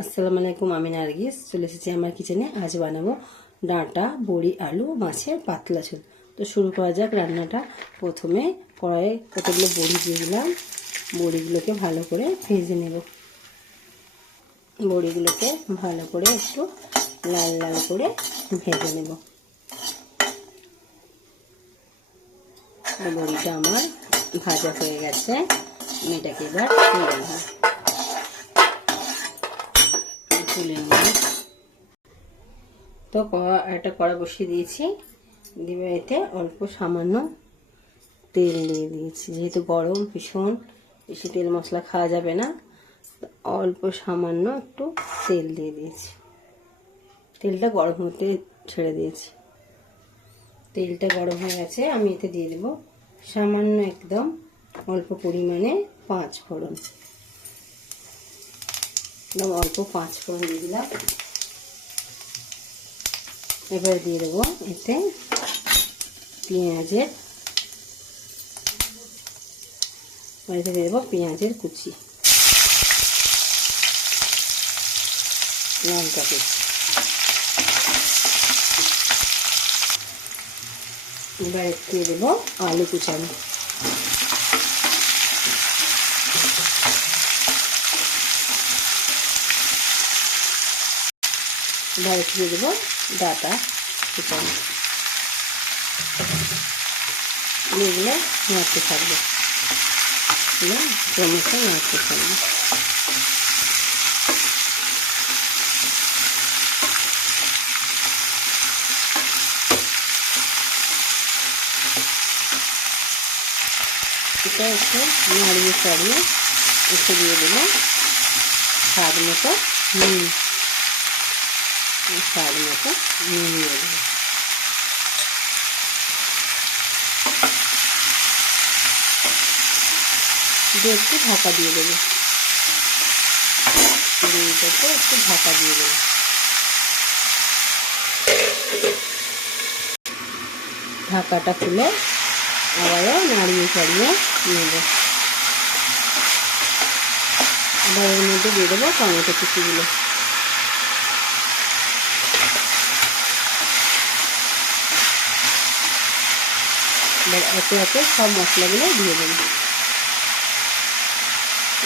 আসসালামু আলাইকুম, আমি নার্গিস। চলে এসেছি আমার কিচেনে আজ বানাবো ডাঁটা, বড়ি, আলু, মাছের পাতলা ঝোল। তো শুরু করা যাক রান্নাটা। প্রথমে কড়াইয়ে কতগুলো বড়ি দিয়ে দিলাম। বড়িগুলোকে ভালো করে ভেজে নেব। বড়িগুলোকে ভালো করে একটু লাল লাল করে ভেজে নেব। বড়িটা আমার ভাজা হয়ে গেছে। আমি এটাকে এবার তুলে নেব তো একটা কড়া বসিয়ে দিয়েছি। দিয়ে এতে অল্প সামান্য তেল দিয়ে দিয়েছি। যেহেতু গরম, ভীষণ বেশি তেল মশলা খাওয়া যাবে না, অল্প সামান্য একটু তেল দিয়ে দিয়েছি। তেলটা গরম হতে ছেড়ে দিয়েছি। তেলটা গরম হয়ে গেছে, আমি এতে দিয়ে দেবো সামান্য একদম অল্প পরিমাণে পাঁচ ফোড়ন। একদম অল্প পাঁচ ফোড়ন দিয়ে দিলাম। এবার দিয়ে দেবো এতে পেঁয়াজের এতে দিয়ে দেবো পেঁয়াজের কুচি। লঙ্কা কুচি এবার দিয়ে দেবো আলু কুচানো। এবার দিয়ে দেবো ডাটা কুচানো এগুলো নাড়তে থাকবে ক্রমশ নাড়তে থাকবে এটা একটু নাড়িয়ে চাড়িয়ে একটু দিয়ে দেবো স্বাদ মতো নুন স্বাদ মতো নুন দিয়ে একটু ঢাকা দিয়ে দেবো একটু ঢাকা দিয়ে দেবো ঢাকাটা খুলে আবারও নাড়িয়ে চাড়িয়ে নেব আবার এর মধ্যে দিয়ে দেবো টমেটো কুচিগুলো এবার একে একে সব মশলাগুলো দিয়ে দেবো।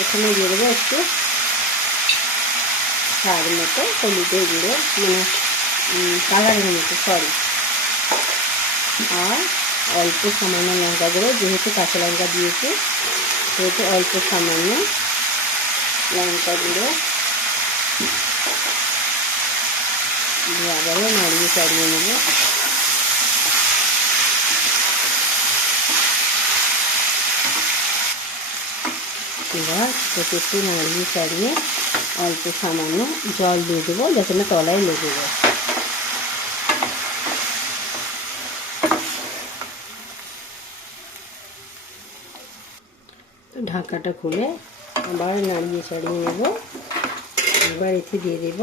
এখানে দিয়ে দেবো একটু স্বাদ মতো হলুদের গুঁড়ো মানে কালারের মতো সরি আর অল্প সামান্য লঙ্কা গুঁড়ো, যেহেতু কাঁচা লঙ্কা দিয়েছি, সেহেতু অল্প সামান্য লঙ্কা গুঁড়ো। দিয়ে আবারও নাড়িয়ে চাড়িয়ে নেব। এবার এটাকে একটু নাড়িয়ে চাড়িয়ে অল্প সামান্য জল দিয়ে দেবো যাতে না তলায় লেগে যায়। ঢাকাটা খুলে আবার নাড়িয়ে চাড়িয়ে নেব। এবার এতে দিয়ে দেব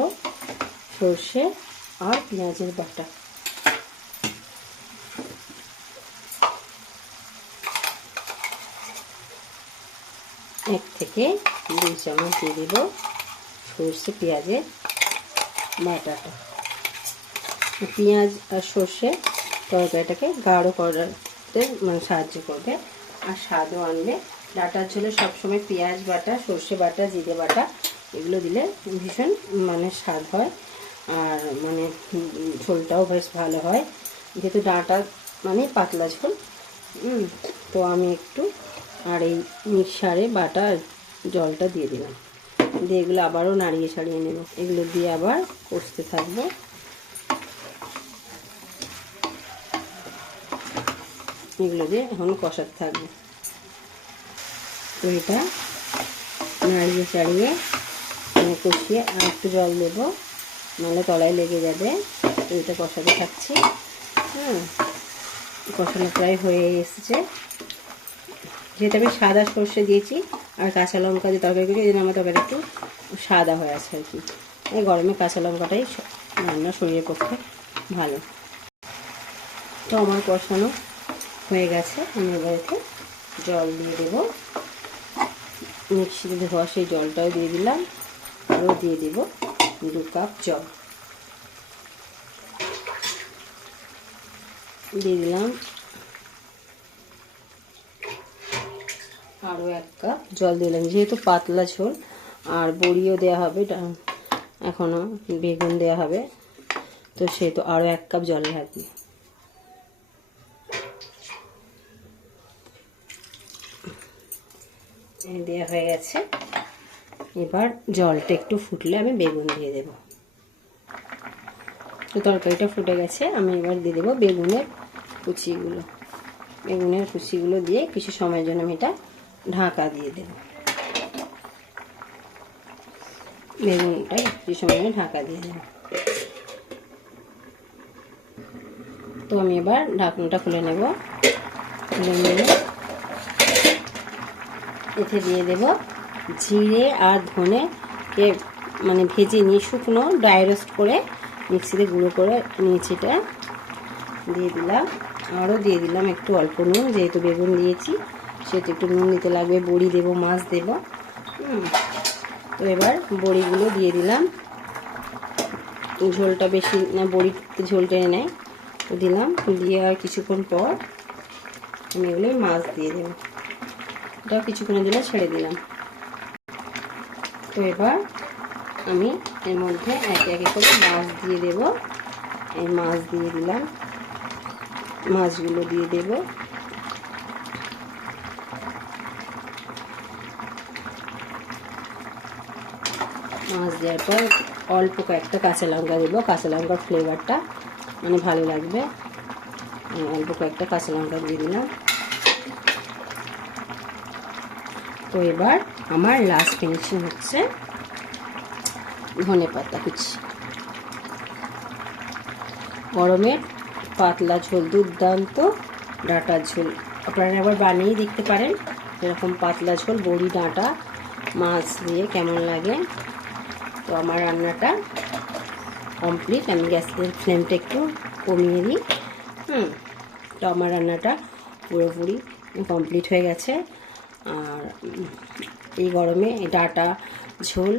সর্ষে আর পেঁয়াজের বাটা। এক থেকে দুই চামচ দিয়ে দেব সর্ষে পেঁয়াজের বাটাটা পেঁয়াজ আর সর্ষে তরকারিটাকে গাঢ় করাতে মানে সাহায্য করবে। আর স্বাদও আনবে। ডাটার ঝোলে সবসময় পেঁয়াজ বাটা, সর্ষে বাটা, জিরে বাটা, এগুলো দিলে ভীষণ মানে স্বাদ হয়। আর মানে ঝোলটাও বেশ ভালো হয়। যেহেতু ডাঁটা মানে পাতলা ঝোল তো আমি একটু আর এই মিক্সারে বাটা জলটা দিয়ে দিলাম। দিয়ে এগুলো আবারও নাড়িয়ে ছাড়িয়ে নেব। এগুলো দিয়ে আবার কষতে থাকব। এগুলো দিয়ে এখন কষাতে থাকব। তো এটা নাড়িয়ে চাড়িয়ে কষিয়ে আর একটু জল দেবো, নাহলে তলায় লেগে যাবে। তো এটা কষাতে থাকছি। হ্যাঁ কষানো প্রায় হয়ে এসেছে। যেহেতু আমি সাদা সর্ষে দিয়েছি আর কাঁচা লঙ্কা দিয়ে তরকারি করি আমার তরকারি একটু সাদা হয়ে আছে আর কি। এই গরমে কাঁচা লঙ্কাটাই রান্না শরীরের পক্ষে ভালো। তো আমার কষানো হয়ে গেছে। আমি এবারেতে জল দিয়ে দেবো। মিক্সিতে ধোয়া সেই জলটাও দিয়ে দিলাম। আরও দিয়ে দেব দু কাপ জল। দিয়ে দিলাম আরও এক কাপ জল দিলাম। যেহেতু পাতলা ঝোল, আর বড়িও দেওয়া হবে এখনও বেগুন দেওয়া হবে, তো সেহেতু আরও এক কাপ জল লাগবে দেওয়া হয়ে গেছে। এবার জলটা একটু ফুটলে আমি বেগুন দিয়ে দেব। তো তরকারিটা ফুটে গেছে, আমি এবার দিয়ে দেবো বেগুনের কুচিগুলো। বেগুনের কুচিগুলো দিয়ে কিছু সময়ের জন্য আমি এটা ঢাকা দিয়ে দেব। বেগুনটা কিছু সময় ঢাকা দিয়ে দেব। তো আমি এবার ঢাকনাটা খুলে নেব। খুলে নিয়ে এতে দিয়ে দেব জিরে আর ধনে কে মানে ভেজে নিয়ে শুকনো ড্রাই রোস্ট করে মিক্সিতে গুঁড়ো করে নিয়েছি এটা। দিয়ে দিলাম। আরও দিয়ে দিলাম একটু অল্প নুন, যেহেতু বেগুন দিয়েছি। সেহেতু একটু নুন দিতে লাগবে, বড়ি দেবো, মাছ দেবো। তো এবার বড়িগুলো দিয়ে দিলাম। ঝোলটা বেশি, না বড়ি ঝোল টেনে নেয়। তো দিলাম, দিয়ে আর কিছুক্ষণ পর আমি এগুলো মাছ দিয়ে দেবো। এটাও কিছুক্ষণের জন্য ছেড়ে দিলাম। তো এবার আমি এর মধ্যে একে একে করে মাছ দিয়ে দেব। এই মাছ দিয়ে দিলাম। মাছগুলো দিয়ে দেব। মাছ দেওয়ার পর অল্প কয়েকটা কাঁচা লঙ্কা দেবো। কাঁচা লঙ্কার ফ্লেভারটা মানে ভালো লাগবে। অল্প কয়েকটা কাঁচা লঙ্কা দিয়ে দিলাম। তো এবার আমার লাস্ট ফিনিশিং হচ্ছে ধনে পাতা কুচি। গরমের পাতলা ঝোল দুর্দান্ত ডাঁটার ঝোল। আপনারা একবার বানিয়ে দেখতে পারেন এরকম পাতলা ঝোল, বড়ি, ডাঁটা, মাছ দিয়ে কেমন লাগে। তো আমার রান্নাটা কমপ্লিট আমি গ্যাসের ফ্লেমটা একটু কমিয়ে দিই। হুম, তো আমার রান্নাটা পুরোপুরি কমপ্লিট হয়ে গেছে। আর এই গরমে ডাটা ঝোল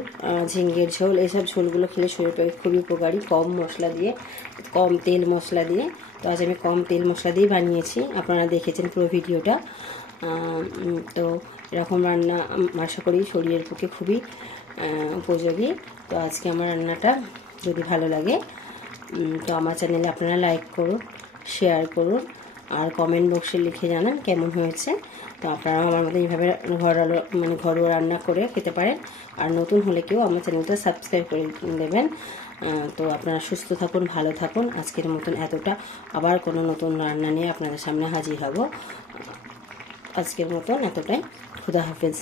ঝিঙ্গের ঝোল এইসব ঝোলগুলো খেলে শরীরটা খুবই উপকারী। কম মশলা দিয়ে, কম তেল মশলা দিয়ে। তো আজ আমি কম তেল মশলা দিয়ে বানিয়েছি। আপনারা দেখেছেন পুরো ভিডিওটা। তো এরকম রান্না আশা করি শরীরের পক্ষে খুবই উপযোগী। তো আজকে আমার রান্নাটা যদি ভালো লাগে তো আমার চ্যানেলে আপনারা লাইক করুন, শেয়ার করুন, আর কমেন্ট বক্সে লিখে জানান কেমন হয়েছে। তো আপনারাও আমার মতো এইভাবে ঘরোয়া মানে ঘরোয়া রান্না করে খেতে পারেন। আর নতুন হলে কেউ আমার চ্যানেলটা সাবস্ক্রাইব করে দেবেন। তো আপনারা সুস্থ থাকুন, ভালো থাকুন। আজকের মতন এতটা। আবার কোনো নতুন রান্না নিয়ে আপনাদের সামনে হাজির হব। আজকের মতন এতটাই। খুদা হাফেজ।